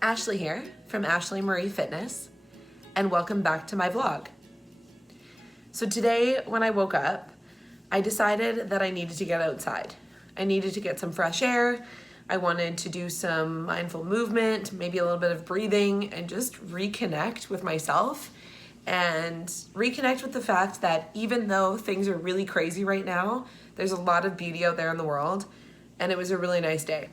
Ashley here from Ashley Marie Fitness, and welcome back to my vlog. So today when I woke up, I decided that I needed to get outside. I needed to get some fresh air. I wanted to do some mindful movement, maybe a little bit of breathing, and just reconnect with myself and reconnect with the fact that even though things are really crazy right now, there's a lot of beauty out there in the world, and it was a really nice day.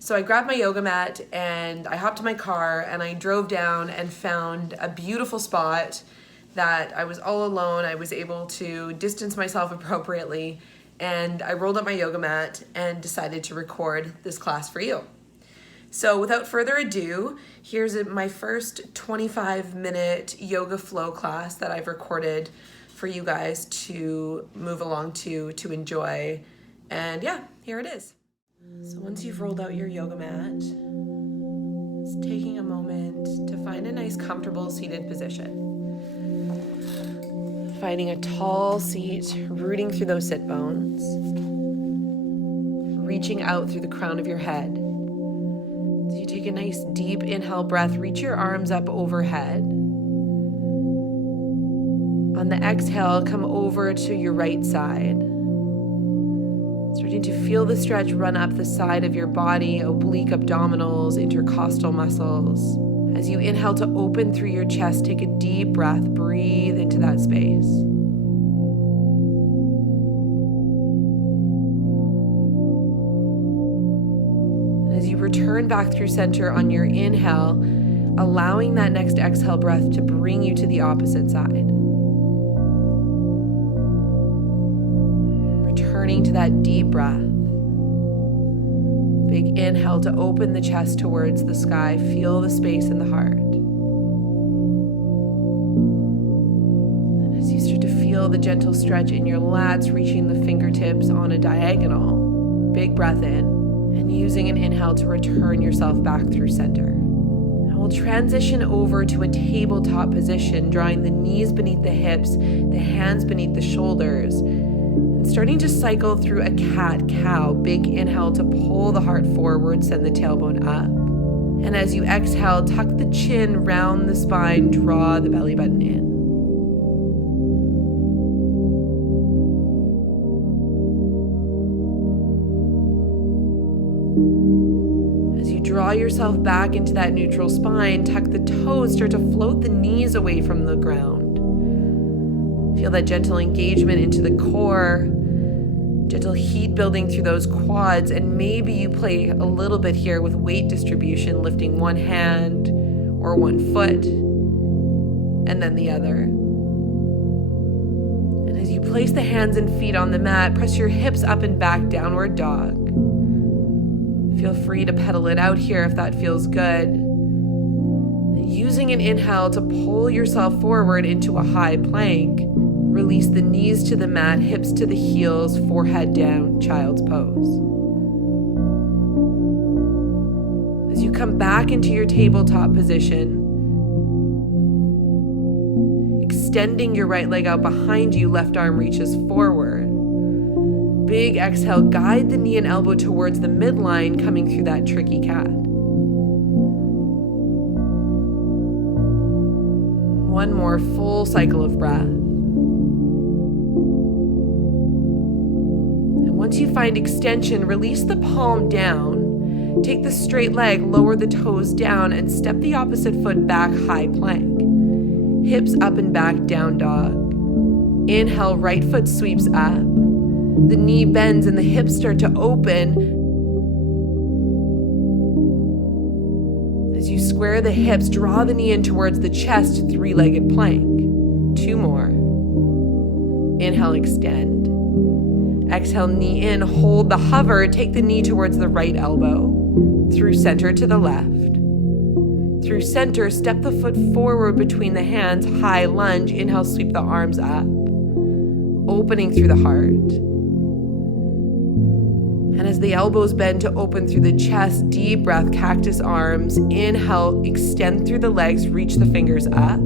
So I grabbed my yoga mat and I hopped in my car and I drove down and found a beautiful spot that I was all alone. I was able to distance myself appropriately, and I rolled up my yoga mat and decided to record this class for you. So without further ado, here's my first 25-minute yoga flow class that I've recorded for you guys to move along to enjoy. And yeah, here it is. So once you've rolled out your yoga mat, just taking a moment to find a nice comfortable seated position. Finding a tall seat, rooting through those sit bones. Reaching out through the crown of your head. So you take a nice deep inhale breath, reach your arms up overhead. On the exhale, come over to your right side. Starting to feel the stretch run up the side of your body, oblique abdominals, intercostal muscles. As you inhale to open through your chest, take a deep breath, breathe into that space. And as you return back through center on your inhale, allowing that next exhale breath to bring you to the opposite side. Returning to that deep breath. Big inhale to open the chest towards the sky. Feel the space in the heart. And as you start to feel the gentle stretch in your lats, reaching the fingertips on a diagonal, big breath in, and using an inhale to return yourself back through center. And we'll transition over to a tabletop position, drawing the knees beneath the hips, the hands beneath the shoulders, starting to cycle through a cat-cow. Big inhale to pull the heart forward, send the tailbone up. And as you exhale, tuck the chin, round the spine, draw the belly button in. As you draw yourself back into that neutral spine, tuck the toes, start to float the knees away from the ground. Feel that gentle engagement into the core, gentle heat building through those quads, and maybe you play a little bit here with weight distribution, lifting one hand or one foot and then the other. And as you place the hands and feet on the mat, press your hips up and back, downward dog. Feel free to pedal it out here if that feels good. Using an inhale to pull yourself forward into a high plank. Release the knees to the mat, hips to the heels, forehead down, child's pose. As you come back into your tabletop position, extending your right leg out behind you, left arm reaches forward. Big exhale, guide the knee and elbow towards the midline, coming through that tricky cat. One more full cycle of breath. Once you find extension, release the palm down. Take the straight leg, lower the toes down, and step the opposite foot back, high plank. Hips up and back, down dog. Inhale, right foot sweeps up. The knee bends and the hips start to open. As you square the hips, draw the knee in towards the chest, three-legged plank. Two more. Inhale, extend. Exhale, knee in, hold the hover, take the knee towards the right elbow, through center to the left. Through center, step the foot forward between the hands, high lunge, inhale, sweep the arms up, opening through the heart. And as the elbows bend to open through the chest, deep breath, cactus arms, inhale, extend through the legs, reach the fingers up.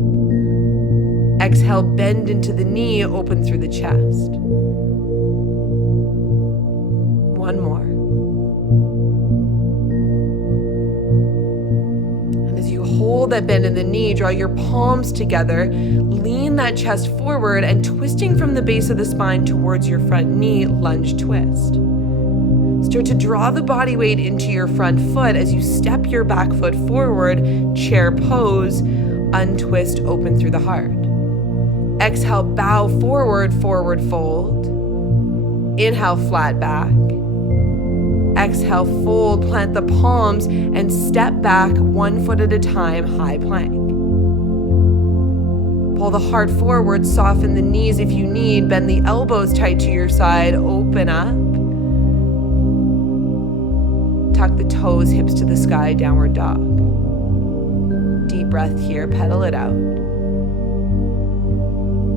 Exhale, bend into the knee, open through the chest. One more. hold that bend in the knee, draw your palms together, lean that chest forward, and twisting from the base of the spine towards your front knee, lunge twist. Start to draw the body weight into your front foot as you step your back foot forward, chair pose, untwist, open through the heart. Exhale, bow forward, forward fold. Inhale, flat back. Exhale, fold, plant the palms, and step back 1 foot at a time, high plank. Pull the heart forward, soften the knees if you need, bend the elbows tight to your side, open up. Tuck the toes, hips to the sky, downward dog. Deep breath here, pedal it out.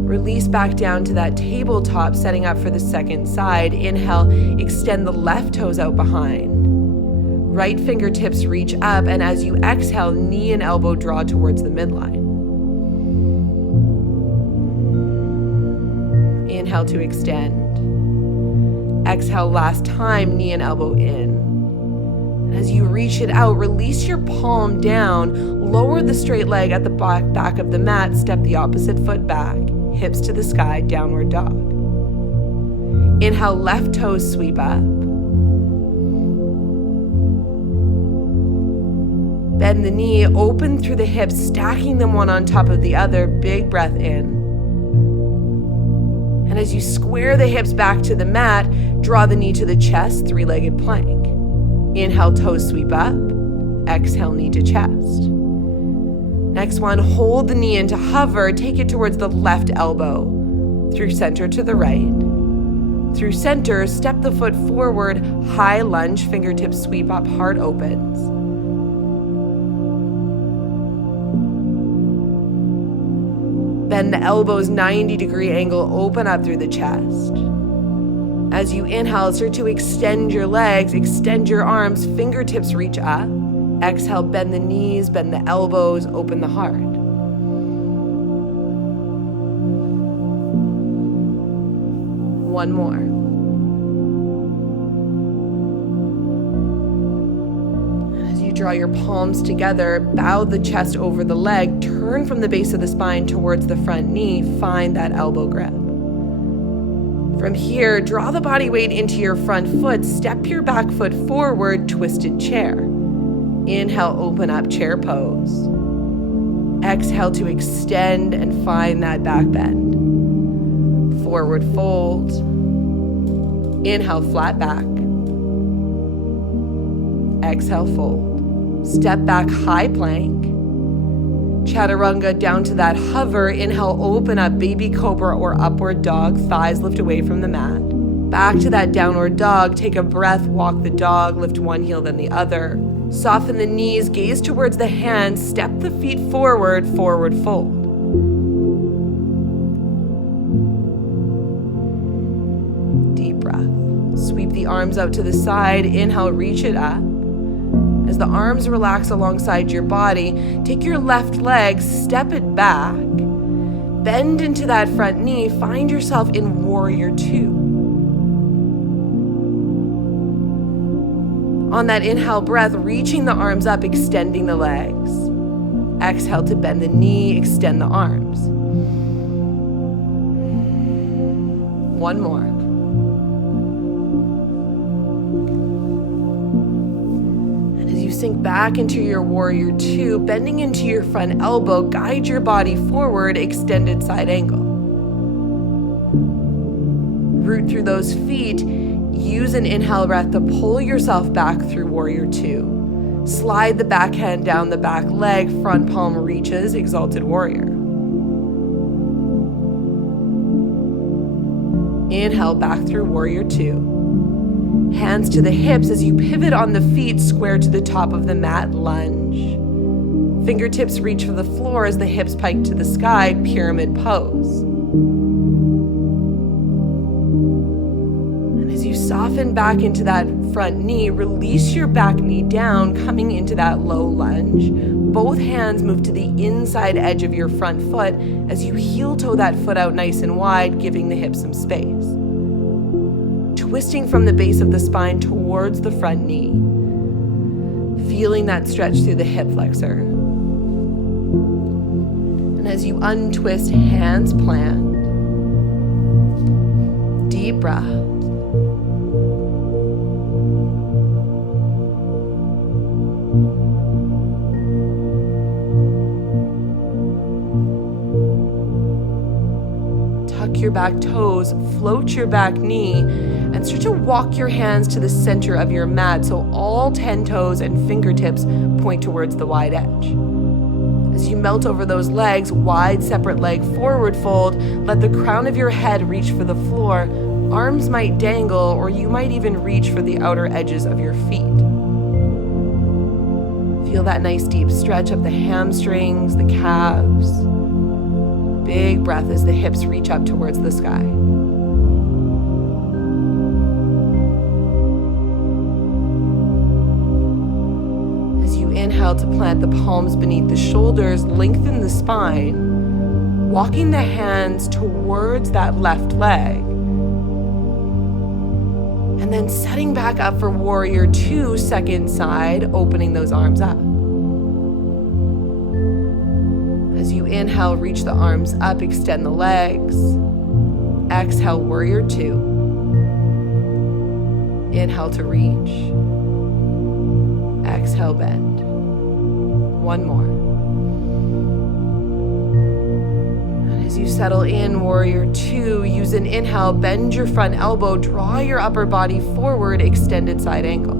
Release back down to that tabletop, setting up for the second side. Inhale, extend the left toes out behind. Right fingertips reach up, and as you exhale, knee and elbow draw towards the midline. Inhale to extend. Exhale, last time, knee and elbow in. As you reach it out, release your palm down, lower the straight leg at the back of the mat, step the opposite foot back, hips to the sky, downward dog. Inhale, left toes sweep up. Bend the knee, open through the hips, stacking them one on top of the other, big breath in. And as you square the hips back to the mat, draw the knee to the chest, three-legged plank. Inhale, toes sweep up. Exhale, knee to chest. Next one, hold the knee into hover, take it towards the left elbow. Through center to the right. Through center, step the foot forward, high lunge, fingertips sweep up, heart opens. Bend the elbows 90-degree angle, open up through the chest. As you inhale, start to extend your legs, extend your arms, fingertips reach up. Exhale, bend the knees, bend the elbows, open the heart. One more. As you draw your palms together, bow the chest over the leg, turn from the base of the spine towards the front knee, find that elbow grip. From here, draw the body weight into your front foot, step your back foot forward, twisted chair. Inhale, open up, chair pose. Exhale to extend and find that back bend. Forward fold. Inhale, flat back. Exhale, fold. Step back, high plank. Chaturanga down to that hover. Inhale, open up, baby cobra or upward dog. Thighs lift away from the mat. Back to that downward dog. Take a breath, walk the dog, lift one heel then the other. Soften the knees, gaze towards the hands, step the feet forward, forward fold. Deep breath. Sweep the arms out to the side. Inhale, reach it up. As the arms relax alongside your body, take your left leg, step it back, bend into that front knee, find yourself in warrior two. On that inhale breath, reaching the arms up, extending the legs. Exhale to bend the knee, extend the arms. One more. Sink back into your warrior two, bending into your front elbow, guide your body forward, extended side angle. Root through those feet, use an inhale breath to pull yourself back through warrior two. Slide the back hand down the back leg, front palm reaches, exalted warrior. Inhale back through warrior two. Hands to the hips as you pivot on the feet, square to the top of the mat, lunge. Fingertips reach for the floor as the hips pike to the sky, pyramid pose. And as you soften back into that front knee, release your back knee down, coming into that low lunge. Both hands move to the inside edge of your front foot as you heel toe that foot out nice and wide, giving the hips some space. Twisting from the base of the spine towards the front knee. Feeling that stretch through the hip flexor. As you untwist, hands plant. Deep breath. Tuck your back toes, float your back knee, and start to walk your hands to the center of your mat so all 10 toes and fingertips point towards the wide edge. As you melt over those legs, wide separate leg forward fold, let the crown of your head reach for the floor. Arms might dangle, or you might even reach for the outer edges of your feet. Feel that nice deep stretch up the hamstrings, the calves. Big breath as the hips reach up towards the sky. As you inhale to plant the palms beneath the shoulders, lengthen the spine, walking the hands towards that left leg. And then setting back up for warrior 2, second side, opening those arms up. As you inhale, reach the arms up, extend the legs. Exhale, warrior 2. Inhale to reach. Exhale, bend. One more. And as you settle in, warrior 2, use an inhale, bend your front elbow, draw your upper body forward, extended side angle.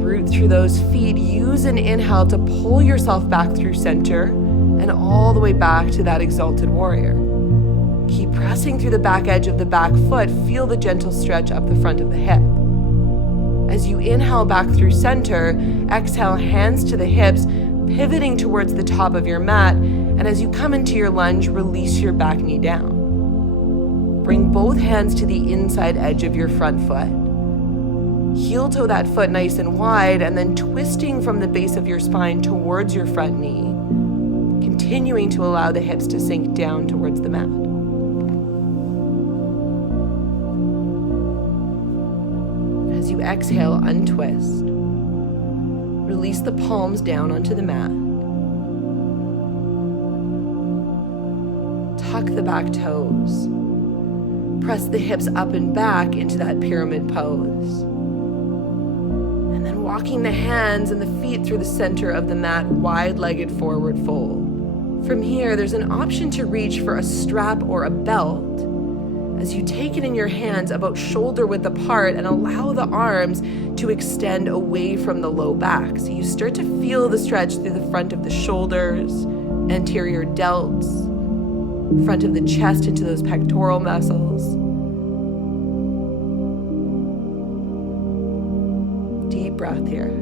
Root through those feet, use an inhale to pull yourself back through center and all the way back to that exalted warrior. Keep pressing through the back edge of the back foot, feel the gentle stretch up the front of the hip. As you inhale back through center, exhale, hands to the hips, pivoting towards the top of your mat, and as you come into your lunge, release your back knee down. Bring both hands to the inside edge of your front foot. Heel toe that foot nice and wide, and then twisting from the base of your spine towards your front knee, continuing to allow the hips to sink down towards the mat. As you exhale, untwist. Release the palms down onto the mat. Tuck the back toes. Press the hips up and back into that pyramid pose. And then walking the hands and the feet through the center of the mat, wide-legged forward fold. From here, there's an option to reach for a strap or a belt as you take it in your hands about shoulder width apart and allow the arms to extend away from the low back. So you start to feel the stretch through the front of the shoulders, anterior delts, front of the chest into those pectoral muscles. Deep breath here.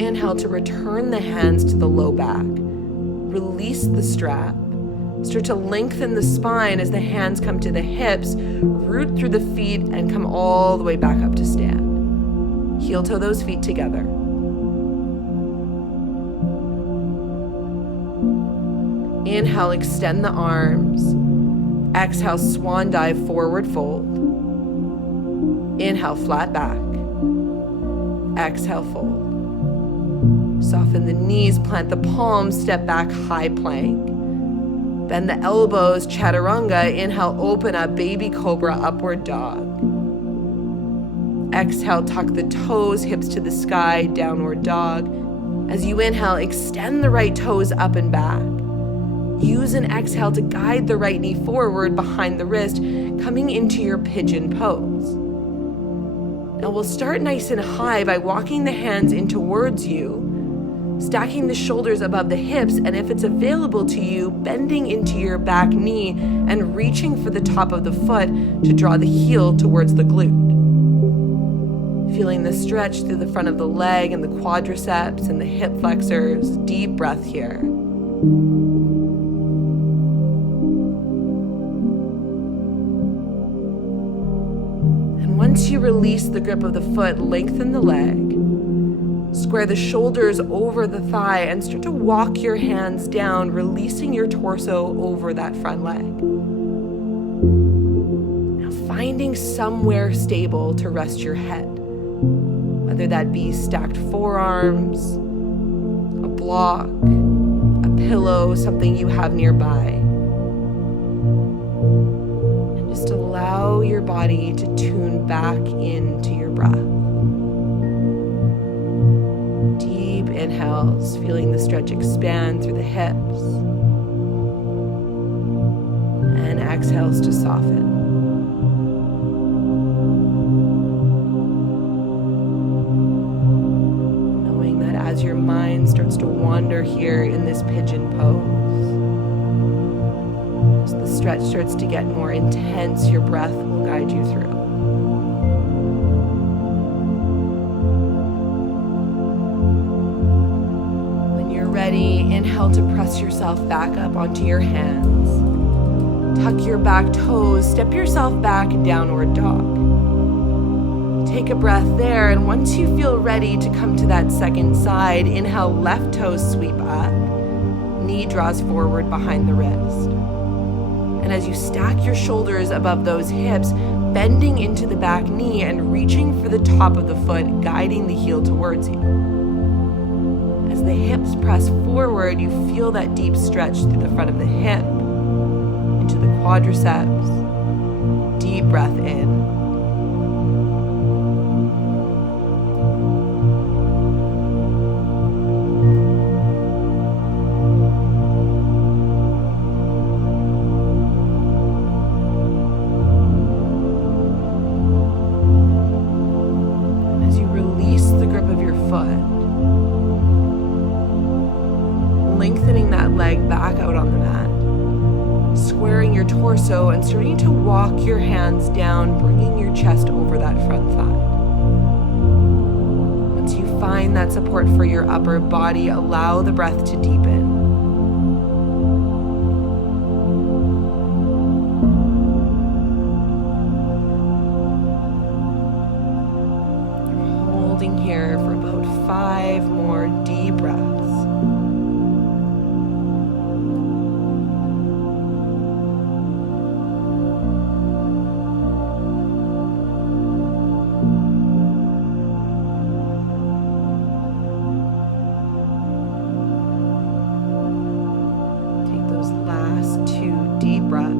Inhale to return the hands to the low back. Release the strap. Start to lengthen the spine as the hands come to the hips, root through the feet, and come all the way back up to stand. Heel toe those feet together. Inhale, extend the arms. Exhale, swan dive, forward fold. Inhale, flat back. Exhale, fold. Soften the knees, plant the palms, step back, high plank. Bend the elbows, chaturanga. Inhale, open up, baby cobra, upward dog. Exhale, tuck the toes, hips to the sky, downward dog. As you inhale, extend the right toes up and back. Use an exhale to guide the right knee forward behind the wrist, coming into your pigeon pose. Now we'll start nice and high by walking the hands in towards you, stacking the shoulders above the hips, and if it's available to you, bending into your back knee and reaching for the top of the foot to draw the heel towards the glute. Feeling the stretch through the front of the leg and the quadriceps and the hip flexors. Deep breath here. And once you release the grip of the foot, lengthen the leg. Square the shoulders over the thigh and start to walk your hands down, releasing your torso over that front leg. Now finding somewhere stable to rest your head, whether that be stacked forearms, a block, a pillow, something you have nearby. And just allow your body to tune back into your breath. Deep inhales, feeling the stretch expand through the hips. And exhales to soften. Knowing that as your mind starts to wander here in this pigeon pose, as the stretch starts to get more intense, your breath will guide you through. Ready, inhale to press yourself back up onto your hands. Tuck your back toes, step yourself back, downward dog. Take a breath there, and once you feel ready to come to that second side, inhale, left toes sweep up, knee draws forward behind the wrist. And as you stack your shoulders above those hips, bending into the back knee and reaching for the top of the foot, guiding the heel towards you. As the hips press forward, you feel that deep stretch through the front of the hip, into the quadriceps. Deep breath in. As you release the grip of your foot, lengthening that leg back out on the mat, squaring your torso and starting to walk your hands down, bringing your chest over that front thigh. Once you find that support for your upper body, allow the breath to deepen. Holding here for about 5 more deep breaths. Last 2 deep breaths.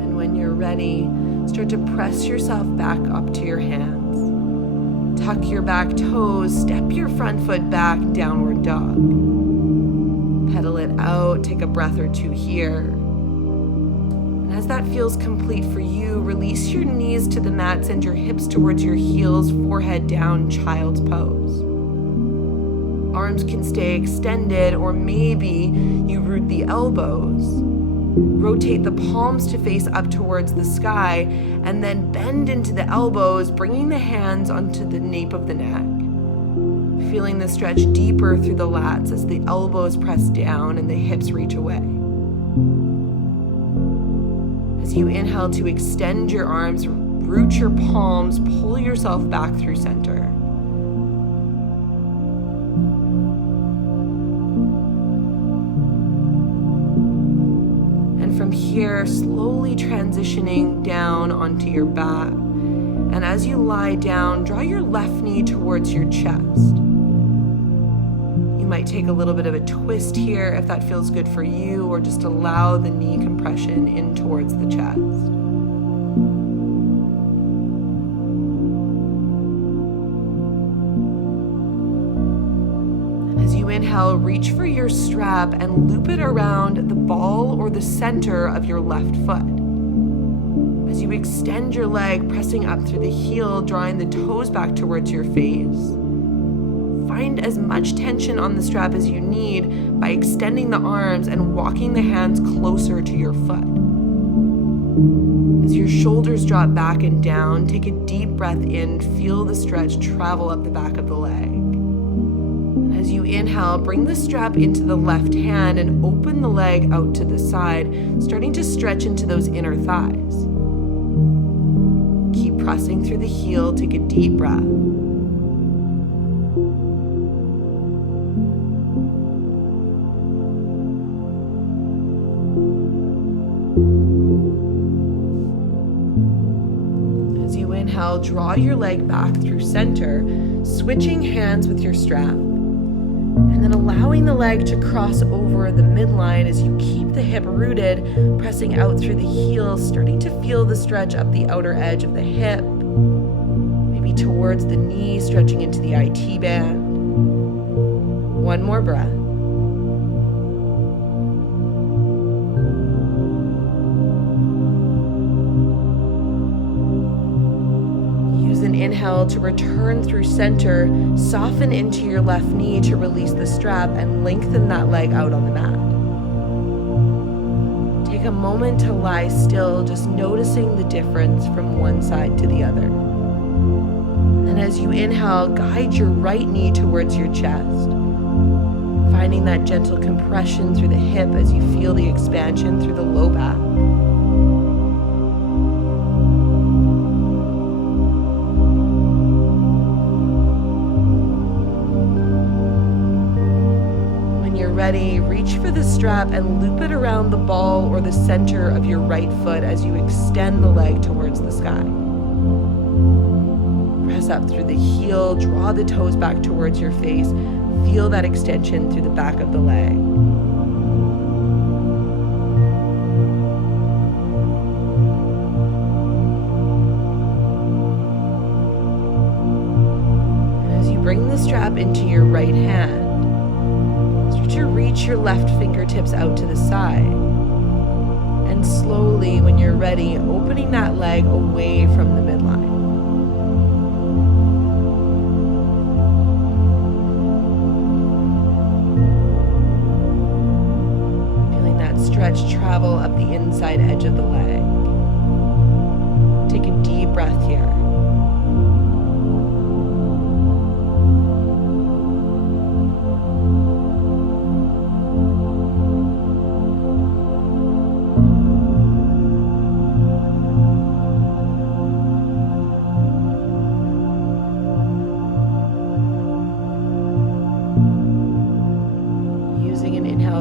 And when you're ready, start to press yourself back up to your hands. Tuck your back toes, step your front foot back, downward dog. Pedal it out, take a breath or 2 here. And as that feels complete for you, release your knees to the mat, send your hips towards your heels, forehead down, child's pose. Arms can stay extended, or maybe you root the elbows. Rotate the palms to face up towards the sky, and then bend into the elbows, bringing the hands onto the nape of the neck. Feeling the stretch deeper through the lats as the elbows press down and the hips reach away. As you inhale to extend your arms, root your palms, pull yourself back through center. From here, slowly transitioning down onto your back. And as you lie down, draw your left knee towards your chest. You might take a little bit of a twist here if that feels good for you, or just allow the knee compression in towards the chest. As you inhale, reach for your strap and loop it around the ball or the center of your left foot. As you extend your leg, pressing up through the heel, drawing the toes back towards your face. Find as much tension on the strap as you need by extending the arms and walking the hands closer to your foot. As your shoulders drop back and down, take a deep breath in, feel the stretch travel up the back of the leg. And as you inhale, bring the strap into the left hand and open the leg out to the side, starting to stretch into those inner thighs. Keep pressing through the heel, take a deep breath. Inhale, draw your leg back through center, switching hands with your strap, and then allowing the leg to cross over the midline as you keep the hip rooted, pressing out through the heel, starting to feel the stretch up the outer edge of the hip, maybe towards the knee, stretching into the IT band. One more breath. Inhale to return through center, soften into your left knee to release the strap and lengthen that leg out on the mat. Take a moment to lie still, just noticing the difference from one side to the other. And as you inhale, guide your right knee towards your chest, finding that gentle compression through the hip as you feel the expansion through the low back. Ready, reach for the strap and loop it around the ball or the center of your right foot as you extend the leg towards the sky. Press up through the heel, draw the toes back towards your face, feel that extension through the back of the leg. And as you bring the strap into your right hand, to reach your left fingertips out to the side. And slowly, when you're ready, opening that leg away from the midline. Feeling that stretch travel up the inside edge of the leg. Take a deep breath here.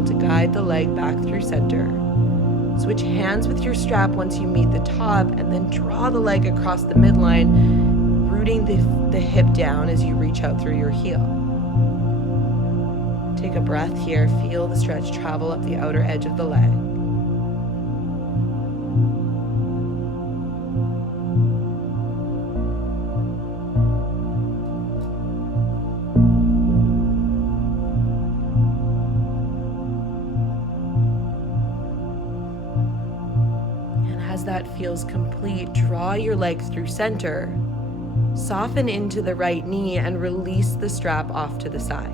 To guide the leg back through center. Switch hands with your strap once you meet the top, and then draw the leg across the midline, rooting the hip down as you reach out through your heel. Take a breath here, feel the stretch travel up the outer edge of the leg. As that feels complete, draw your leg through center, soften into the right knee, and release the strap off to the side.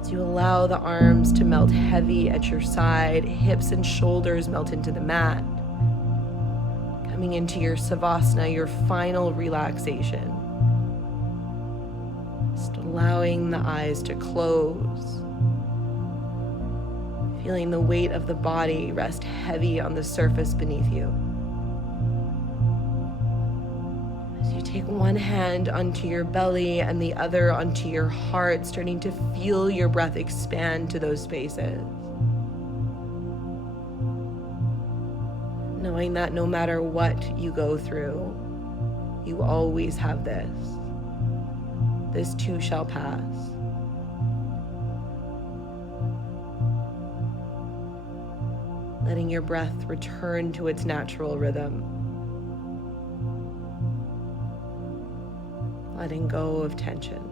As you allow the arms to melt heavy at your side, hips and shoulders melt into the mat, coming into your savasana, your final relaxation. Just allowing the eyes to close. Feeling the weight of the body rest heavy on the surface beneath you. As you take one hand onto your belly and the other onto your heart, starting to feel your breath expand to those spaces. Knowing that no matter what you go through, you always have this. This too shall pass. Letting your breath return to its natural rhythm. Letting go of tension.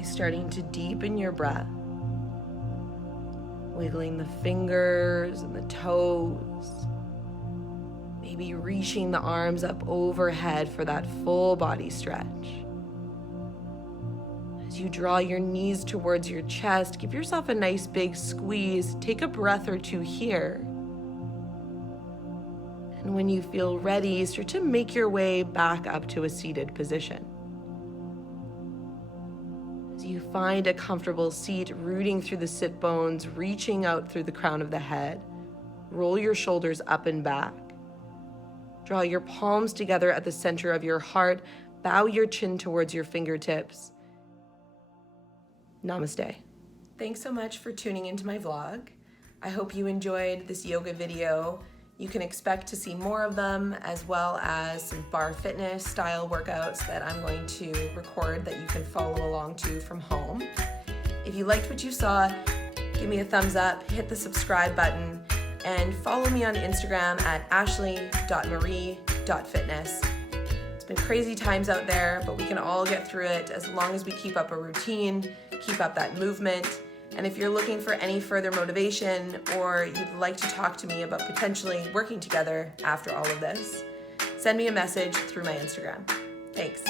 slowly starting to deepen your breath. Wiggling the fingers and the toes. Maybe reaching the arms up overhead for that full body stretch. As you draw your knees towards your chest, give yourself a nice big squeeze. Take a breath or two here. And when you feel ready, start to make your way back up to a seated position. As you find a comfortable seat, rooting through the sit bones, reaching out through the crown of the head, roll your shoulders up and back. Draw your palms together at the center of your heart. Bow your chin towards your fingertips. Namaste. Thanks so much for tuning into my vlog. I hope you enjoyed this yoga video. You can expect to see more of them, as well as some bar fitness style workouts that I'm going to record that you can follow along to from home. If you liked what you saw, give me a thumbs up, hit the subscribe button, and follow me on Instagram at ashley.marie.fitness. It's been crazy times out there, but we can all get through it as long as we keep up a routine, keep up that movement. And if you're looking for any further motivation, or you'd like to talk to me about potentially working together after all of this, send me a message through my Instagram. Thanks.